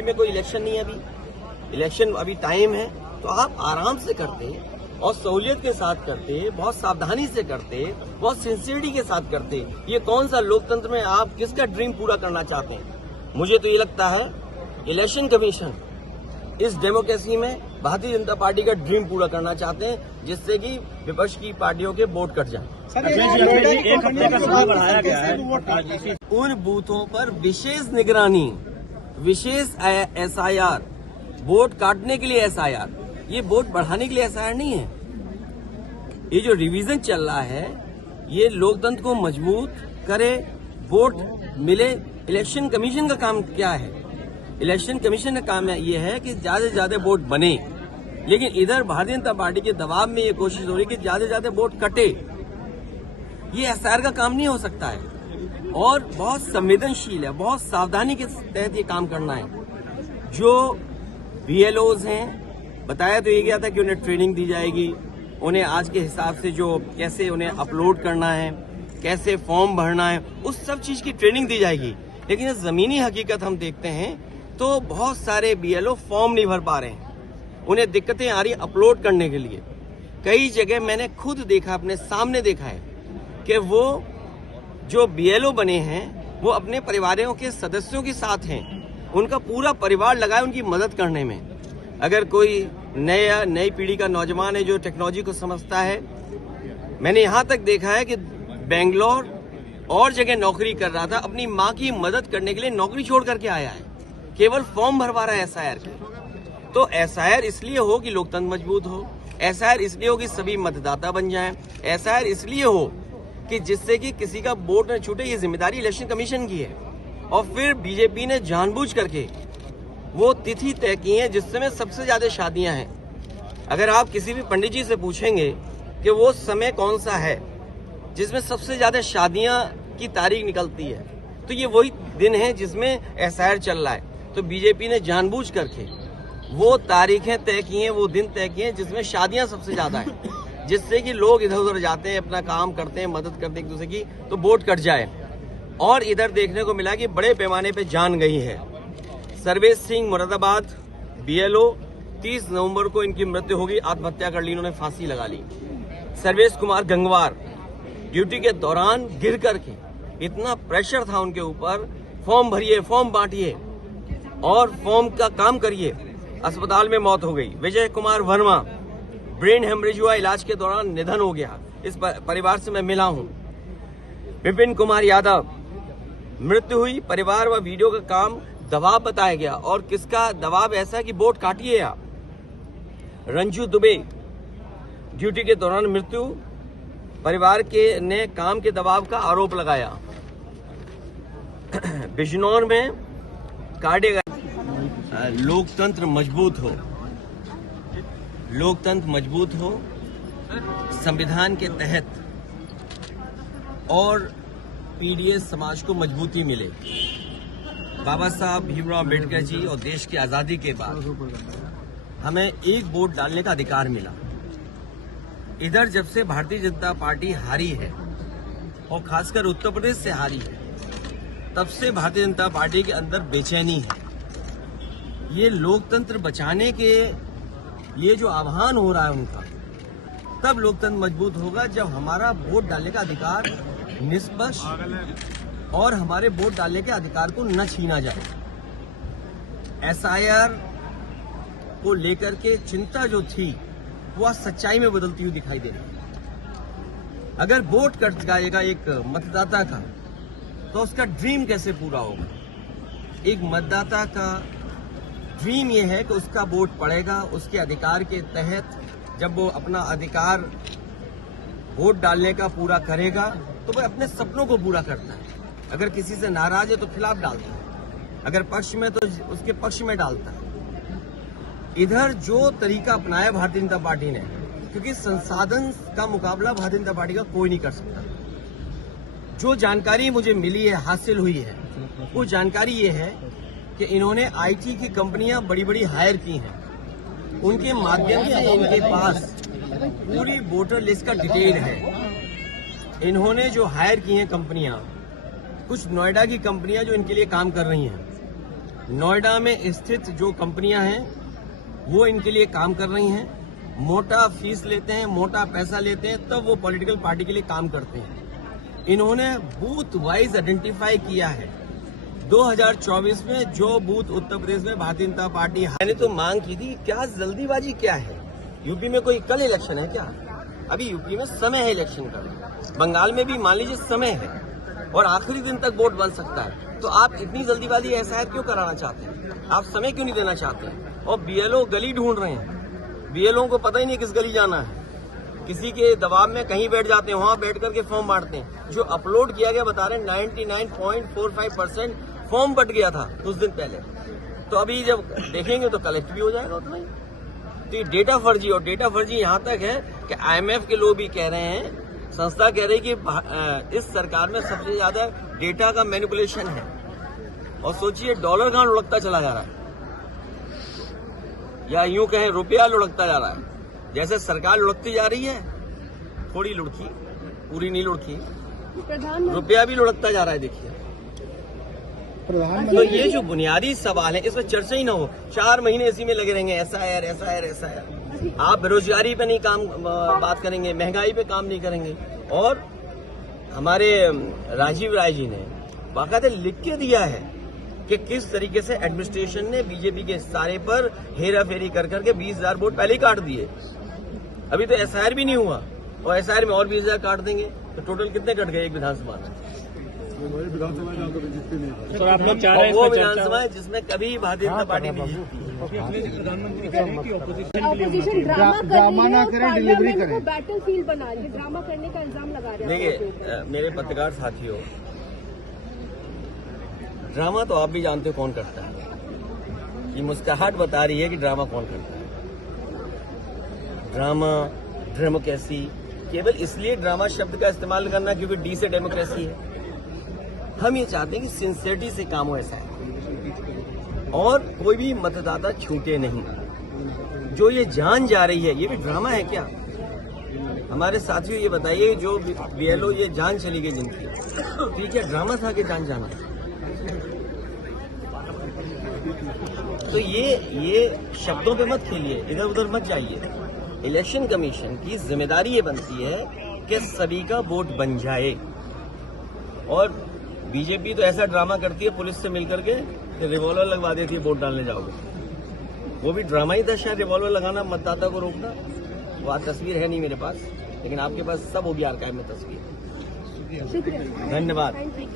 UP में कोई election नहीं है, अभी इलेक्शन अभी टाइम है, तो आप आराम से करते और सहूलियत के साथ करते, बहुत सावधानी से करते, बहुत सिंसियरिटी के साथ करते। ये कौन सा लोकतंत्र में आप किसका ड्रीम पूरा करना चाहते हैं? मुझे तो ये लगता है इलेक्शन कमीशन इस डेमोक्रेसी में भारतीय जनता पार्टी का ड्रीम पूरा करना चाहते हैं, जिससे कि विपक्ष की पार्टियों के वोट कट जाए। एक हफ्ते का समय बढ़ाया गया है। उन बूथों पर विशेष निगरानी, विशेष SIR, वोट काटने के लिए SIR, ये वोट बढ़ाने के लिए SIR नहीं है। ये जो रिवीजन चल रहा है ये लोकतंत्र को मजबूत करे, वोट मिले। इलेक्शन कमीशन का काम क्या है? इलेक्शन कमीशन का काम ये है कि ज्यादा से ज्यादा वोट बने, लेकिन इधर भारतीय जनता पार्टी के दबाव में ये कोशिश हो रही है कि ज्यादा से ज्यादा वोट कटे। ये SIR का काम नहीं हो सकता है और बहुत संवेदनशील है, बहुत सावधानी के तहत ये काम करना है। जो BLOs हैं, बताया तो ये गया था कि उन्हें ट्रेनिंग दी जाएगी, उन्हें आज के हिसाब से जो कैसे उन्हें अपलोड करना है, कैसे फॉर्म भरना है, उस सब चीज की ट्रेनिंग दी जाएगी। लेकिन जमीनी हकीकत हम देखते हैं तो बहुत सारे BLO फॉर्म नहीं भर पा रहे हैं, उन्हें दिक्कतें आ रही अपलोड करने के लिए। कई जगह मैंने खुद देखा, अपने सामने देखा है कि वो जो BLO बने हैं वो अपने परिवारों के सदस्यों के साथ हैं, उनका पूरा परिवार लगा है उनकी मदद करने में। अगर कोई नई पीढ़ी का नौजवान है जो टेक्नोलॉजी को समझता है, मैंने यहाँ तक देखा है कि बेंगलोर और जगह नौकरी कर रहा था, अपनी माँ की मदद करने के लिए नौकरी छोड़ करके आया है, केवल फॉर्म भरवा रहा है SIR के। तो SIR इसलिए हो कि लोकतंत्र मजबूत हो, SIR इसलिए हो कि सभी मतदाता बन जाएं, SIR इसलिए हो कि जिससे कि किसी का वोट न छूटे। ये जिम्मेदारी इलेक्शन कमीशन की है। और फिर बीजेपी ने जानबूझ करके वो तिथि तय की है जिस समय सबसे ज्यादा शादियां हैं। अगर आप किसी भी पंडित जी से पूछेंगे कि वो समय कौन सा है जिसमें सबसे ज्यादा शादियां की तारीख निकलती है, तो ये वही दिन है जिसमें SIR चल रहा है। तो बीजेपी ने जानबूझ करके वो तारीखें तय की हैं, वो दिन तय किए हैं जिसमें शादियां सबसे ज्यादा हैं, जिससे कि लोग इधर उधर जाते हैं, अपना काम करते हैं, मदद करते हैं एक दूसरे की, तो वोट कट जाए। और इधर देखने को मिला कि बड़े पैमाने पे जान गई है। सर्वेश सिंह मुरादाबाद BLO, 30 नवंबर को इनकी मृत्यु होगी, आत्महत्या कर ली, इन्होंने फांसी लगा ली। सर्वेश कुमार गंगवार ड्यूटी के दौरान गिर करके, इतना प्रेशर था उनके ऊपर, फॉर्म भरिए, फॉर्म बांटिए और फॉर्म का काम करिए, अस्पताल में मौत हो गई। विजय कुमार वर्मा ब्रेन हेमरेज हुआ, इलाज के दौरान निधन हो गया। इस परिवार से मैं मिला हूं। विपिन कुमार यादव मृत्यु हुई, परिवार व वीडियो का काम दबाव बताया गया। और किसका दबाव ऐसा कि वोट काटिए आप। रंजू दुबे ड्यूटी के दौरान मृत्यु, परिवार के ने काम के दबाव का आरोप लगाया। बिजनौर में काटेगा। लोकतंत्र मजबूत हो, लोकतंत्र मजबूत हो, संविधान के तहत और PDS समाज को मजबूती मिले। बाबा साहब भीमराव अम्बेडकर जी और देश की आजादी के बाद हमें एक वोट डालने का अधिकार मिला। इधर जब से भारतीय जनता पार्टी हारी है और खासकर उत्तर प्रदेश से हारी है, तब से भारतीय जनता पार्टी के अंदर बेचैनी है। ये लोकतंत्र बचाने के ये जो आह्वान हो रहा है उनका, तब लोकतंत्र मजबूत होगा जब हमारा वोट डालने का अधिकार निष्पक्ष और हमारे वोट डालने के अधिकार को न छीना जाए। SIR को लेकर के चिंता जो थी वो आज सच्चाई में बदलती हुई दिखाई दे रही है। अगर वोट कट जाएगा एक मतदाता का, तो उसका ड्रीम कैसे पूरा होगा? एक मतदाता का ड्रीम ये है कि उसका वोट पड़ेगा, उसके अधिकार के तहत जब वो अपना अधिकार वोट डालने का पूरा करेगा तो वह अपने सपनों को पूरा करता है। अगर किसी से नाराज है तो खिलाफ डालता है, अगर पक्ष में तो उसके पक्ष में डालता है। इधर जो तरीका अपनाया भारतीय जनता पार्टी ने, क्योंकि संसाधन का मुकाबला भारतीय जनता पार्टी का कोई नहीं कर सकता। जो जानकारी मुझे मिली है, हासिल हुई है, वो जानकारी ये है कि इन्होंने IT की कंपनियां बड़ी बड़ी हायर की हैं। उनके माध्यम से इनके पास पूरी वोटर लिस्ट का डिटेल है। इन्होंने जो हायर की हैं कंपनियां, कुछ नोएडा की कंपनियां जो इनके लिए काम कर रही हैं, नोएडा में स्थित जो कंपनियां हैं वो इनके लिए काम कर रही हैं, मोटा फीस लेते हैं, मोटा पैसा लेते हैं, तब वो पॉलिटिकल पार्टी के लिए काम करते हैं। इन्होंने बूथ वाइज आइडेंटिफाई किया है। 2024 में जो बूथ उत्तर प्रदेश में भारतीय जनता पार्टी, मैंने तो मांग की थी, क्या जल्दीबाजी क्या है? यूपी में कोई कल इलेक्शन है क्या? अभी यूपी में समय है इलेक्शन का, बंगाल में भी मान लीजिए समय है और आखिरी दिन तक वोट बन सकता है। तो आप इतनी जल्दीबाजी एसआईआर क्यों कराना चाहते हैं? आप समय क्यों नहीं देना चाहते हैं? और बीएलओ गली ढूंढ रहे हैं, बीएलओ को पता ही नहीं किस गली जाना है, किसी के दबाव में कहीं बैठ जाते हैं, वहां बैठ करके फॉर्म बांटते हैं। जो अपलोड किया गया बता रहे हैं 99.45% फॉर्म बट गया था कुछ दिन पहले। तो अभी जब देखेंगे तो कलेक्ट भी हो जाएगा उतना ही। तो ये डेटा फर्जी, और डेटा फर्जी यहां तक है कि आईएमएफ के लोग भी कह रहे हैं, संस्था कह रही कि इस सरकार में सबसे ज्यादा डेटा का मैनिपुलेशन है। और सोचिए डॉलर कहां लुढ़कता चला जा रहा है, या यूं कहें रुपया लुढ़कता जा रहा है। जैसे सरकार लुढ़कती जा रही है, थोड़ी लुढ़की, पूरी नहीं लुढ़की, रुपया भी लुढ़कता जा रहा है। देखिए, तो ये जो बुनियादी सवाल है इसमें चर्चा ही ना हो। 4 महीने इसी में लगे रहेंगे, एसआईआर एसआईआर एसआईआर। आप बेरोजगारी पे नहीं बात करेंगे, महंगाई पे काम नहीं करेंगे। और हमारे राजीव राय जी ने बाकायदा लिख के दिया है कि किस तरीके से एडमिनिस्ट्रेशन ने बीजेपी के सारे पर हेरा फेरी कर करके 20,000 वोट पहले ही काट दिए। अभी तो एसआईआर भी नहीं हुआ, और एसआईआर में और 20,000 काट देंगे, तो टोटल कितने कट गए एक विधानसभा में? तो आप लोग चाह रहे हैं वो विधानसभा है जिसमें कभी भारतीय जनता पार्टी नहीं जीती। प्रधानमंत्री कह रहे हैं कि ऑपोजिशन ड्रामा ना करे, डिलीवरी करे, बैटलफील्ड बना रही है, ड्रामा करने का इल्जाम लगा रहे हैं। देखिए मेरे पत्रकार साथियों, ड्रामा तो आप भी जानते हो कौन करता है। ये मुस्कुराहट बता रही है कि ड्रामा कौन करता है। ड्रामा, डेमोक्रेसी, केवल इसलिए ड्रामा शब्द का इस्तेमाल करना क्योंकि डी से डेमोक्रेसी है। हम ये चाहते हैं कि सिंसियरिटी से काम हो ऐसा है, और कोई भी मतदाता छूटे नहीं। जो ये जान जा रही है, ये भी ड्रामा है क्या? हमारे साथियों ये बताइए, जो बीएलओ ये जान चली गई जिनकी, तो ये क्या ड्रामा था कि जान जाना? तो ये शब्दों पे मत खेलिए, इधर उधर मत जाइए। इलेक्शन कमीशन की जिम्मेदारी ये बनती है कि सभी का वोट बन जाए। और बीजेपी तो ऐसा ड्रामा करती है पुलिस से मिलकर के, रिवॉल्वर लगवा देती है वोट डालने जाओगे। वो भी ड्रामा ही था शायद, रिवॉल्वर लगाना, मतदाता को रोकना। वो आज तस्वीर है नहीं मेरे पास, लेकिन आपके पास सब होगी आर्काइव में तस्वीर। शुक्रिया, धन्यवाद।